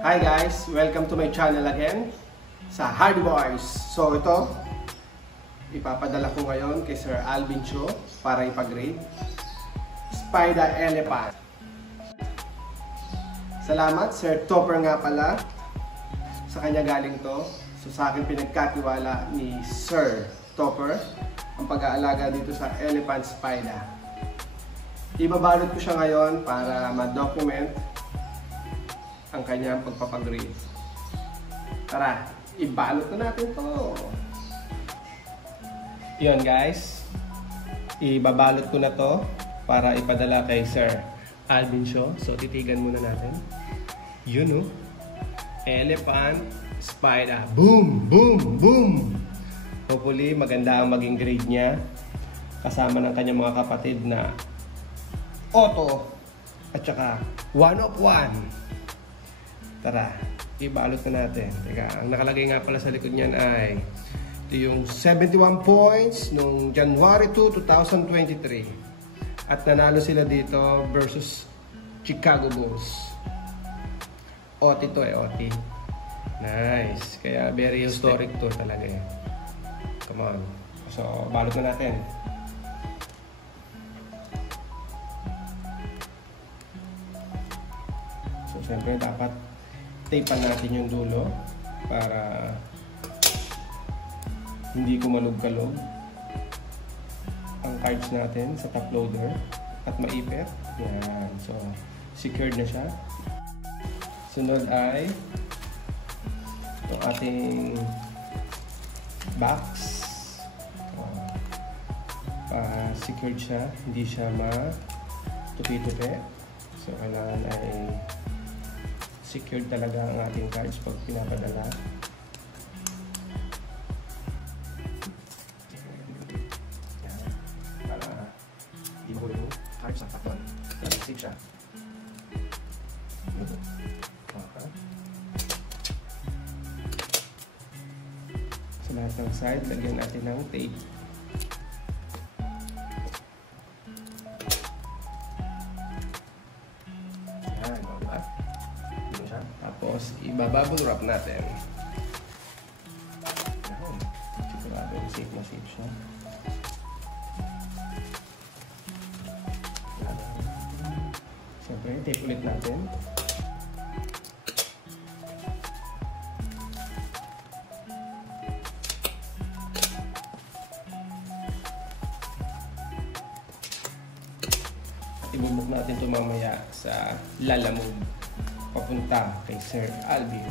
Hi guys! Welcome to my channel again sa Hardy Boys. So ito, ipapadala ko ngayon kay Sir Alvin Cho para ipag-grade Spyder Elephant. Salamat Sir Topper nga pala, sa kanya galing to. So sa akin pinagkatiwala ni Sir Topper ang pag-aalaga dito sa Elephant Spyder. Ibabalot ko siya ngayon para ma-document ang kanyang pagpapagrade. Tara, ibalot na natin to. Yun guys, ibabalot ko na to para ipadala kay Sir Alvin Cho. So titigan muna natin. Yun Elephant Spyder. Boom! Boom! Boom! Hopefully maganda ang maging grade niya kasama ng kanyang mga kapatid na Otto at saka 1 of 1. Tara, ibalot na natin. Teka, ang nakalagay nga pala sa likod niyan ay ito yung 71 points noong January 2, 2023. At nanalo sila dito versus Chicago Bulls. OT to OT. Nice. Kaya very historic to talaga eh. Come on. So, balot na natin. So, siyempre dapat tapean natin yung dulo para hindi kumalog-kalog ang cards natin sa top loader at maipit. Yan. So, secured na siya. Sunod ay itong ating box. Para secured siya, hindi siya matupi-tupi. So, kailangan ay secured talaga ang ating cards pag pinapadala. Para hindi mo yung cards sa katon. Para safe siya. Sa lahat ng side, lagyan natin ng tape. Tapos, ibabubble wrap natin. Sigurado, safe na safe siya. Siyempre, tape ulit natin. At ibubuk natin ito mamaya sa lalamove papunta kay Sir Alvin.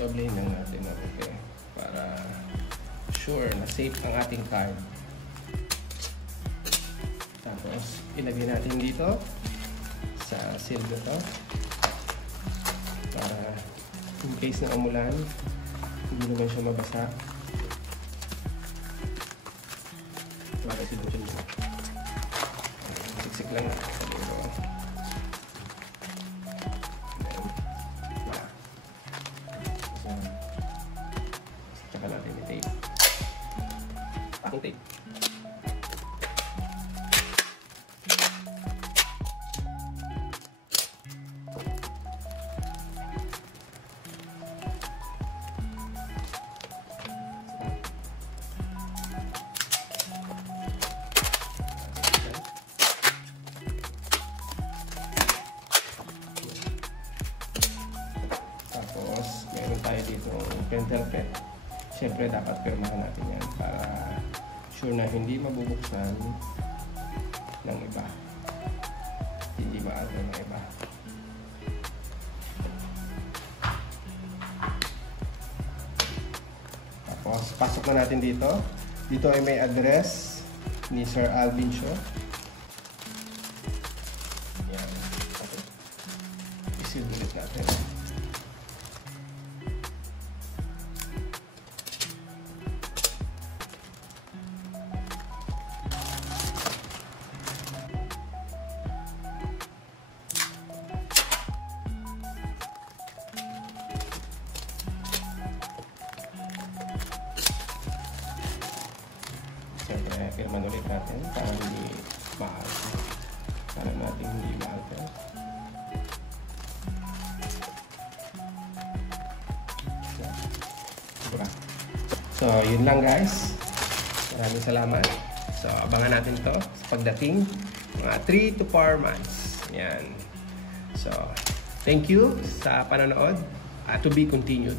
Doblehin lang natin para sure na safe ang ating card. Tapos ilagay natin dito sa seal na to para in case na umulan hindi naman siya mabasa. Wala siya dito. Siksik lang natin. Tsaka natin yung tape. Pakong tape. Meron tayo dito pentel pet. Siyempre dapat pirmahan natin yan para sure na hindi mabubuksan ng iba. Hindi maaari ng iba. Tapos pasok na natin dito. Dito ay may address ni Sir Alvin Cho. Yan. Isil ulit natin. papirman ulit natin para hindi mahal. Para natin hindi mahal. So, yun lang guys. Maraming salamat. So, abangan natin to sa pagdating. Mga 3 to 4 months. Yan. So, thank you sa panonood. To be continued.